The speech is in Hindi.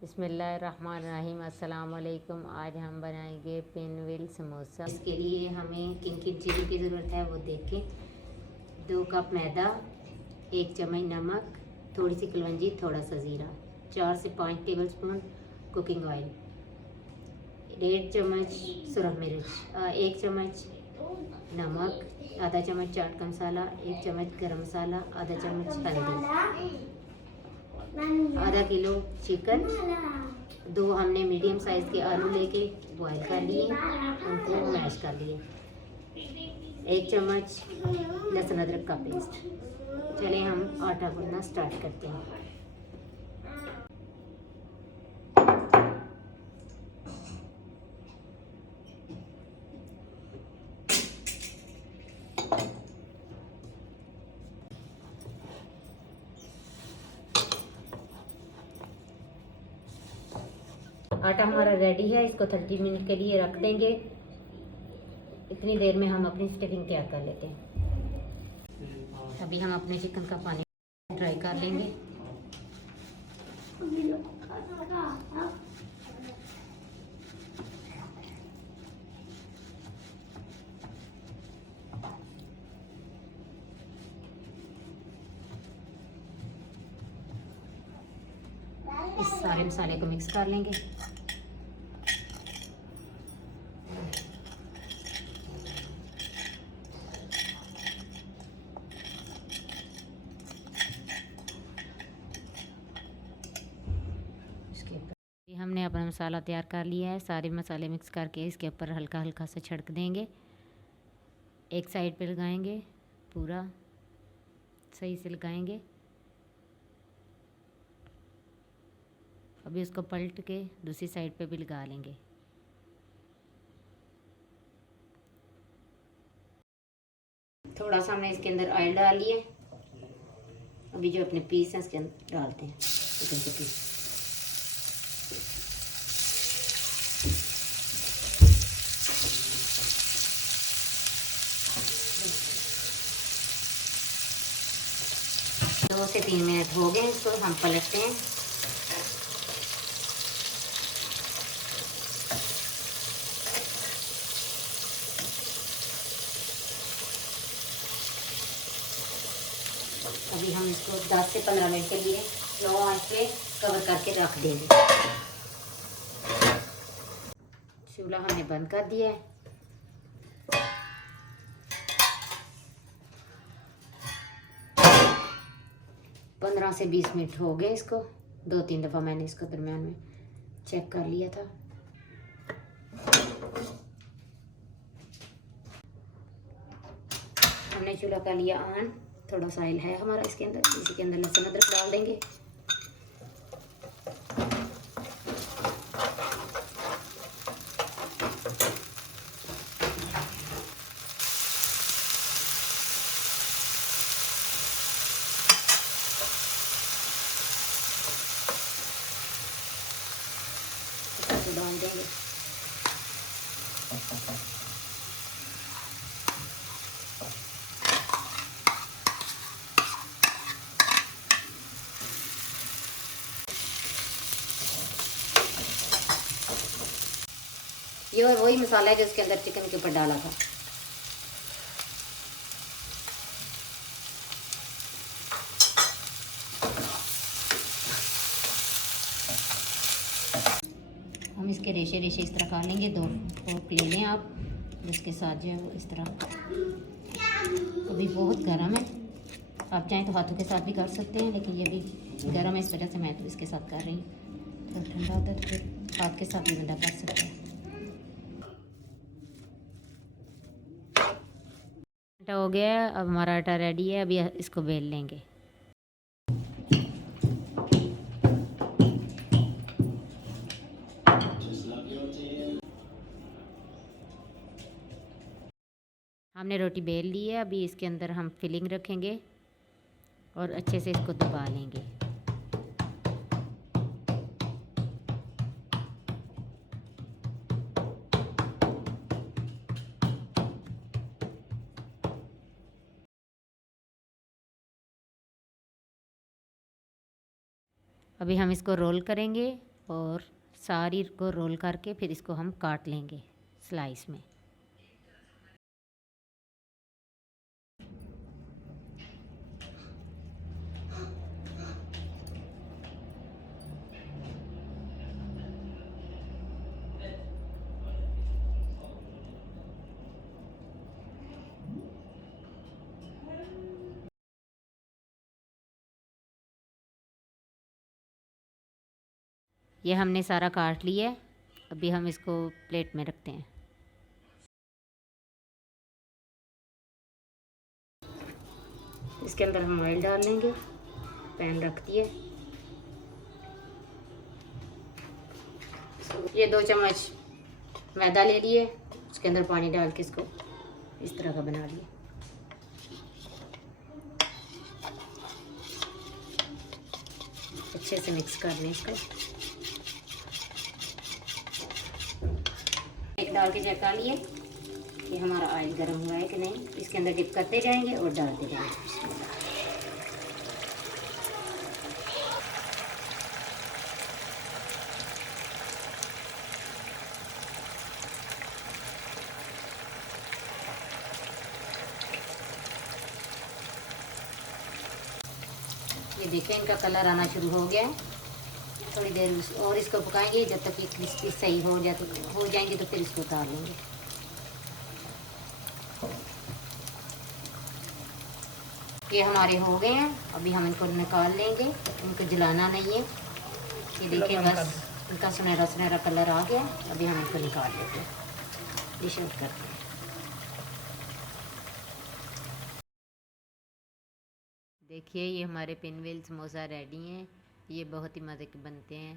बिस्मिल्लाहिर्रहमानिर्रहीम। अस्सलाम वालेकुम। आज हम बनाएंगे पिनविल समोसा। इसके लिए हमें किन किन चीज़ों की ज़रूरत है वो देखें। 2 कप मैदा, 1 चम्मच नमक, थोड़ी सी कलवंजी, थोड़ा सा ज़ीरा, 4 से 5 टेबलस्पून कुकिंग ऑयल, 1.5 चम्मच सुरख मिर्च, 1 चम्मच नमक, आधा चम्मच चाट का मसाला, 1 चम्मच गरम मसाला, आधा चम्मच हल्दी, आधा किलो चिकन, 2 हमने मीडियम साइज़ के आलू लेके बॉईल कर लिए, उनको मैश कर लिए, 1 चम्मच लहसुन अदरक का पेस्ट। चलिए हम आटा गूंथना स्टार्ट करते हैं। आटा हमारा रेडी है, इसको 30 मिनट के लिए रख देंगे। इतनी देर में हम अपनी स्टफिंग तैयार कर लेते हैं। अभी हम अपने चिकन का पानी ड्राई कर लेंगे। इस सारे मसाले को मिक्स कर लेंगे। हमने अपना मसाला तैयार कर लिया है। सारे मसाले मिक्स करके इसके ऊपर हल्का हल्का सा छिड़क देंगे। एक साइड पे लगाएंगे, पूरा सही से लगाएंगे। अभी उसको पलट के दूसरी साइड पे भी लगा लेंगे। थोड़ा सा हमने इसके अंदर ऑयल डाल लिया। अभी जो अपने पीस हैं इसके अंदर डालते हैं, चिकन के पीस। दो से 3 मिनट हो गए, इसको हम पलटते हैं। अभी हम इसको 10 से 15 मिनट के लिए लो आंच पे कवर करके रख देंगे। चूल्हा हमने बंद कर दिया है। 15 से 20 मिनट हो गए इसको। 2-3 दफ़ा मैंने इसको दरमियान में चेक कर लिया था। हमने चूल्हा कर लिया ऑन। थोड़ा सा ऑयल है हमारा इसके अंदर, इसी के अंदर लहसुन अदरक डाल देंगे। डाल देंगे। ये वही मसाला है जो उसके अंदर चिकन के ऊपर डाला था। हम इसके रेशे रेशे इस तरह काट लेंगे। 2 फोर्क ले लें आप, जिसके साथ जो है वो इस तरह। अभी बहुत गर्म है, आप चाहें तो हाथों के साथ भी कर सकते हैं, लेकिन ये भी गर्म है, इस वजह से मैं तो इसके साथ कर रही हूँ। तो ठंडा होता है तो फिर हाथ के साथ भी बंदा कर सकता है। आटा हो गया है, अब हमारा आटा रेडी है। अभी इसको बेल लेंगे। हमने रोटी बेल ली है। अभी इसके अंदर हम फिलिंग रखेंगे और अच्छे से इसको दबा लेंगे। अभी हम इसको रोल करेंगे और सारी को रोल करके फिर इसको हम काट लेंगे स्लाइस में। ये हमने सारा काट लिया है, अभी हम इसको प्लेट में रखते हैं। इसके अंदर हम ऑयल डाल लेंगे, पैन रख दिए। ये 2 चम्मच मैदा ले लिए, उसके अंदर पानी डाल के इसको इस तरह का बना लिया। अच्छे से मिक्स कर लें इसको। एक डाल के चेक कर लिए कि हमारा ऑयल गर्म हुआ है कि नहीं। इसके अंदर डिप करते जाएंगे और डालते जाएंगे। ये देखें, इनका कलर आना शुरू हो गया है। थोड़ी देर और इसको पकाएंगे जब तक ये क्रिस्पी सही हो जाएंगे, तो फिर इसको उतार लेंगे। ये हमारे हो गए हैं, अभी हम इनको निकाल लेंगे। इनको जलाना नहीं है। ये देखिए, बस इनका सुनहरा सुनहरा कलर आ गया। अभी हम इनको निकाल लेते हैं, डिश आउट करते हैं। देखिए, ये हमारे पिनव्हील समोसा रेडी हैं। ये बहुत ही मज़े के बनते हैं।